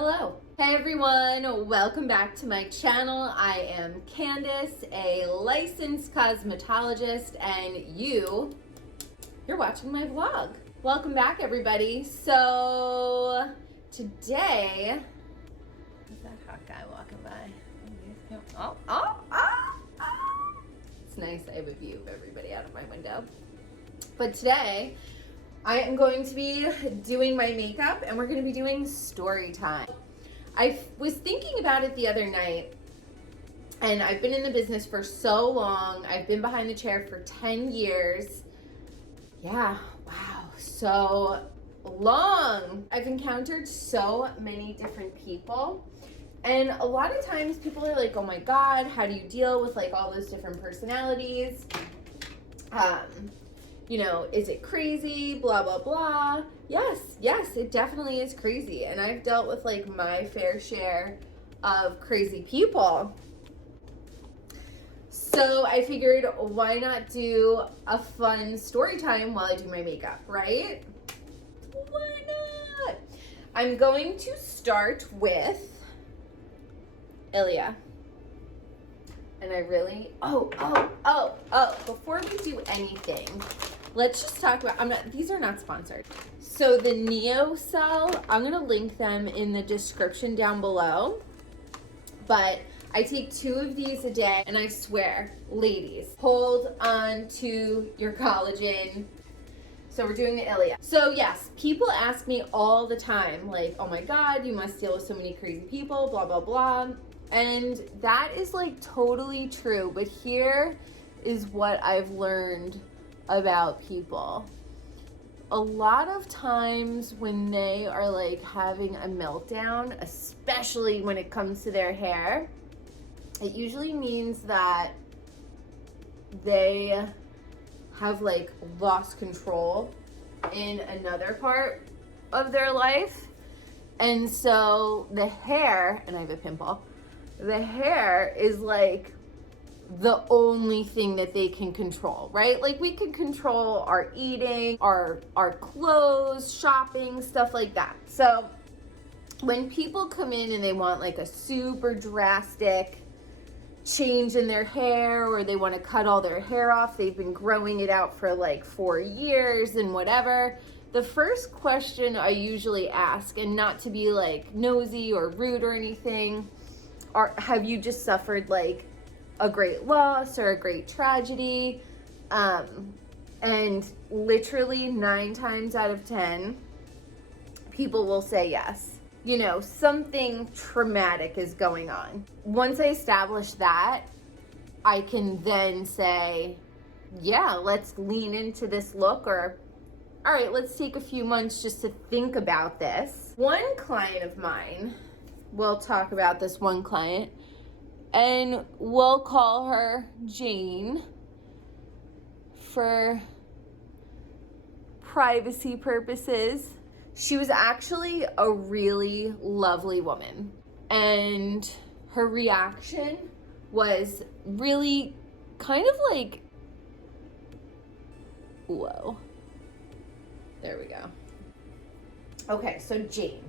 Hello. Hey everyone, welcome back to my channel. I am Candace, a licensed cosmetologist, and you're watching my vlog. Welcome back everybody. So today, is that hot guy walking by? Oh. It's nice I have a view of everybody out of my window. But today, I am going to be doing my makeup and we're going to be doing story time. I was thinking about it the other night, and I've been in the business for so long. I've been behind the chair for 10 years. Yeah, wow, so long. I've encountered so many different people, and a lot of times people are like, oh my God, how do you deal with like all those different personalities? You know, is it crazy? Blah, blah, blah. Yes, it definitely is crazy. And I've dealt with like my fair share of crazy people. So I figured, why not do a fun story time while I do my makeup, right? Why not? I'm going to start with Ilia. And I really, before we do anything, let's just talk about, these are not sponsored. So the Neocell, I'm gonna link them in the description down below. But I take 2 of these a day, and I swear, ladies, hold on to your collagen. So we're doing the Ilia. So yes, people ask me all the time, like, oh my God, you must deal with so many crazy people, blah, blah, blah. And that is like totally true, but here is what I've learned about people. A lot of times when they are like having a meltdown, especially when it comes to their hair, it usually means that they have like lost control in another part of their life. And so the hair, and I have a pimple, the hair is like the only thing that they can control, right? Like we can control our eating, our clothes, shopping, stuff like that. So when people come in and they want like a super drastic change in their hair, or they want to cut all their hair off, they've been growing it out for like 4 years and whatever, the first question I usually ask, and not to be like nosy or rude or anything, have you just suffered like a great loss or a great tragedy? And literally 9 times out of 10, people will say yes. You know, something traumatic is going on. Once I establish that, I can then say, yeah, let's lean into this look, or all right, let's take a few months just to think about this. One client of mine, we'll talk about this one client, and we'll call her Jane for privacy purposes. She was actually a really lovely woman, and her reaction was really kind of like, whoa. There we go. Okay, so Jane.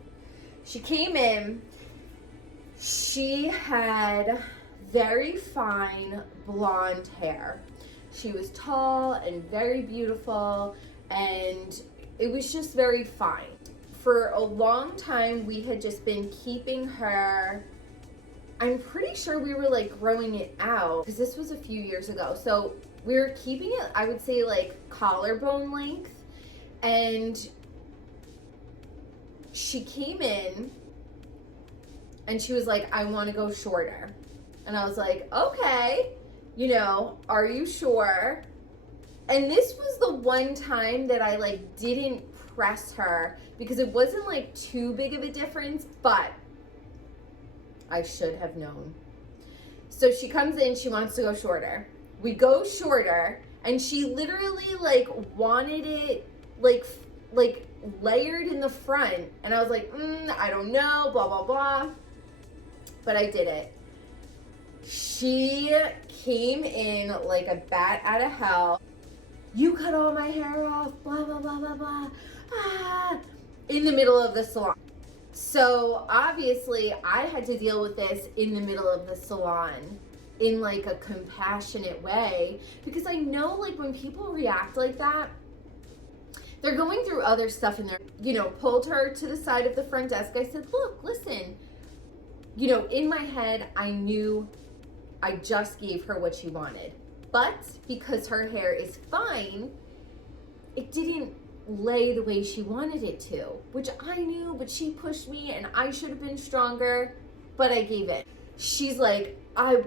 She came in. She had very fine blonde hair. She was tall and very beautiful, and it was just very fine. For a long time, we had just been keeping her, I'm pretty sure we were like growing it out, because this was a few years ago. So we were keeping it, I would say like collarbone length, and she came in and she was like, I want to go shorter. And I was like, okay, you know, are you sure? And this was the one time that I like didn't press her, because it wasn't like too big of a difference, but I should have known. So she comes in, she wants to go shorter. We go shorter, and she literally like wanted it like layered in the front. And I was like, I don't know, blah, blah, blah. But I did it. She came in like a bat out of hell. You cut all my hair off, blah, blah, blah, blah, blah. In the middle of the salon. So obviously I had to deal with this in the middle of the salon in like a compassionate way, because I know like when people react like that, they're going through other stuff in their, you know, pulled her to the side of the front desk. I said, look, listen, you know, in my head, I knew I just gave her what she wanted, but because her hair is fine, it didn't lay the way she wanted it to, which I knew, but she pushed me and I should have been stronger, but I gave it. She's like, I'm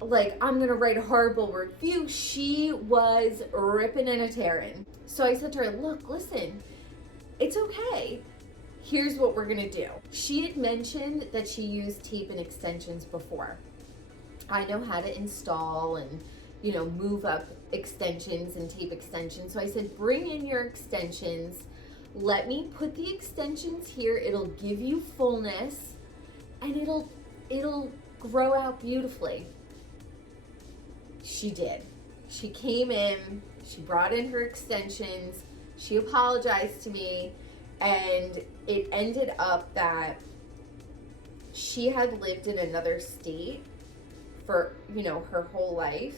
gonna write a horrible review. She was ripping and a tearing. So I said to her, look, listen, it's okay. Here's what we're gonna do. She had mentioned that she used tape and extensions before. I know how to install and, you know, move up extensions and tape extensions. So I said, bring in your extensions. Let me put the extensions here. It'll give you fullness and it'll grow out beautifully. She did. She came in, she brought in her extensions, she apologized to me, and it ended up that she had lived in another state for, you know, her whole life,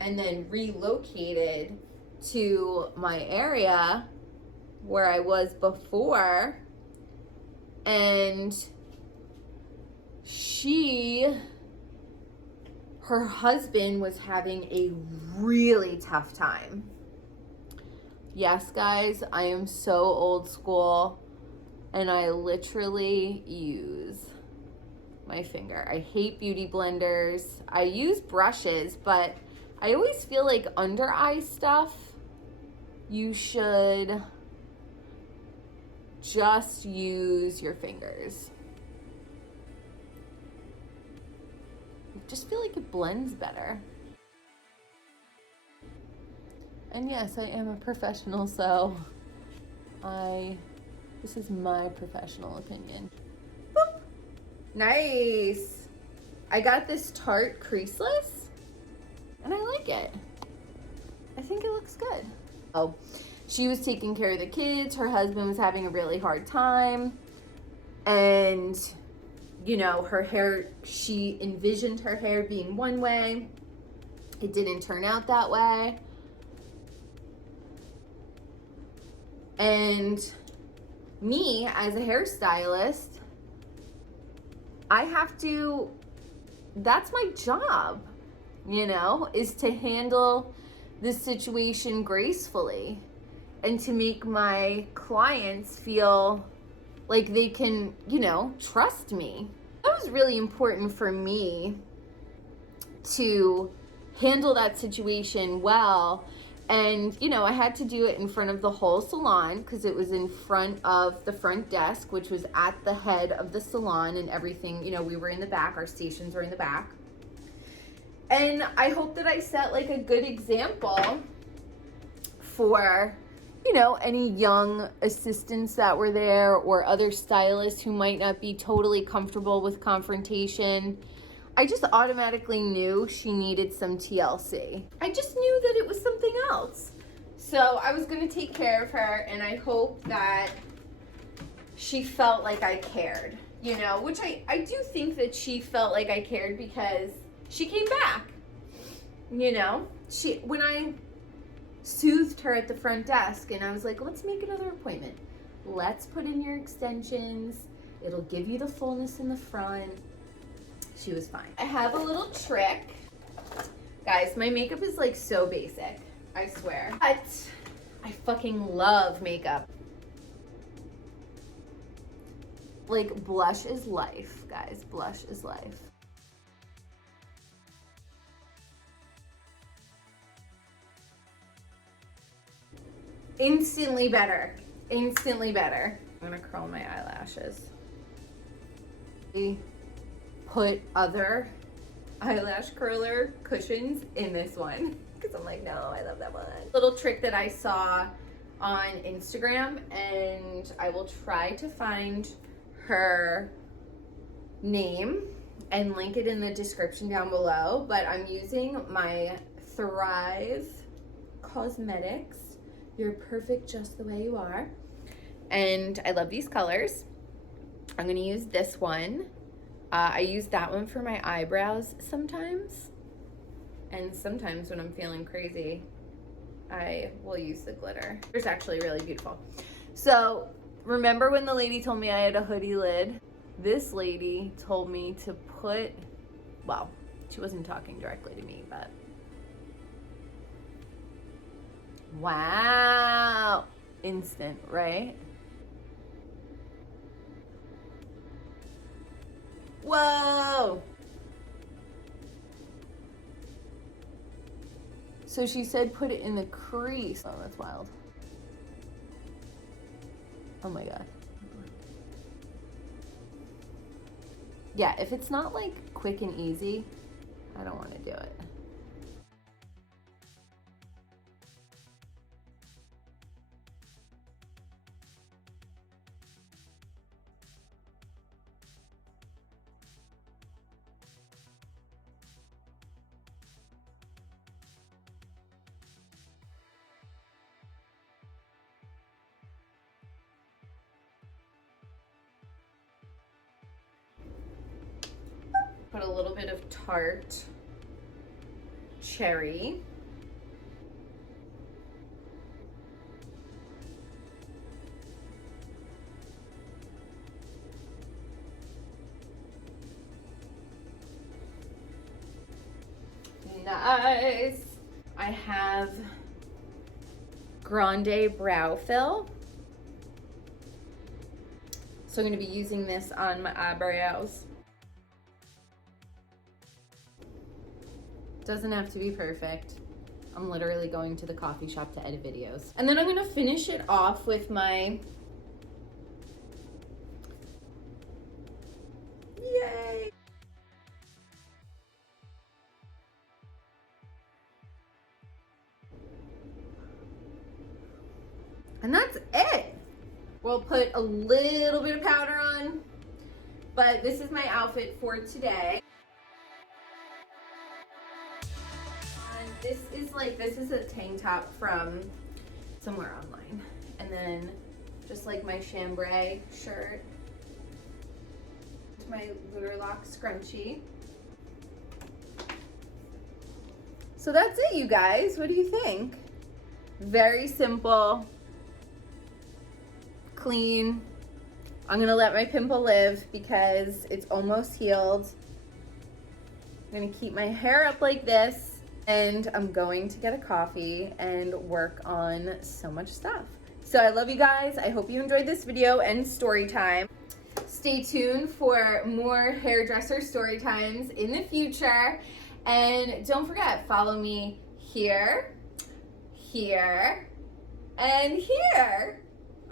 and then relocated to my area where I was before, and her husband was having a really tough time. Yes, guys, I am so old school, and I literally use my finger. I hate beauty blenders. I use brushes, but I always feel like under eye stuff, you should just use your fingers. I just feel like it blends better. And yes, I am a professional, so this is my professional opinion. Boop. Nice. I got this Tarte Creaseless, and I like it. I think it looks good. Oh, she was taking care of the kids. Her husband was having a really hard time. And, you know, her hair, she envisioned her hair being one way. It didn't turn out that way. And me, as a hairstylist, that's my job, you know, is to handle this situation gracefully and to make my clients feel like they can, you know, trust me. That was really important for me to handle that situation well. And, you know, I had to do it in front of the whole salon because it was in front of the front desk, which was at the head of the salon, and everything, you know, we were in the back, our stations were in the back. And I hope that I set like a good example for, you know, any young assistants that were there or other stylists who might not be totally comfortable with confrontation. I just automatically knew she needed some TLC. I just knew that it was something else. So I was gonna take care of her, and I hope that she felt like I cared, you know, which I do think that she felt like I cared because she came back, you know. When I soothed her at the front desk and I was like, let's make another appointment. Let's put in your extensions. It'll give you the fullness in the front. She was fine. I have a little trick. Guys, my makeup is like so basic, I swear. But I fucking love makeup. Like, blush is life, guys. Blush is life. Instantly better. Instantly better. I'm gonna curl my eyelashes. Put other eyelash curler cushions in this one because I'm like, no, I love that one. Little trick that I saw on Instagram, and I will try to find her name and link it in the description down below, but I'm using my Thrive Cosmetics You're Perfect Just the Way You Are, and I love these colors. I'm gonna use this one. I use that one for my eyebrows sometimes. And sometimes when I'm feeling crazy, I will use the glitter. It's actually really beautiful. So remember when the lady told me I had a hoodie lid? This lady told me to put, well, she wasn't talking directly to me, but wow, instant, right? Whoa. So she said put it in the crease. Oh, that's wild. Oh my God. Yeah, if it's not like quick and easy, I don't want to do it. Put a little bit of Tarte Cherry. Nice. I have Grande Brow Fill. So I'm going to be using this on my eyebrows. Doesn't have to be perfect. I'm literally going to the coffee shop to edit videos. And then I'm gonna finish it off with my, yay! And that's it. We'll put a little bit of powder on, but this is my outfit for today. This is a tank top from somewhere online. And then just like my chambray shirt, my lunar lock scrunchie. So that's it, you guys. What do you think? Very simple, clean. I'm gonna let my pimple live because it's almost healed. I'm gonna keep my hair up like this. And I'm going to get a coffee and work on so much stuff. So I love you guys. I hope you enjoyed this video and story time. Stay tuned for more hairdresser story times in the future. And don't forget, follow me here, here, and here.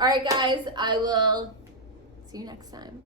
All right, guys, I will see you next time.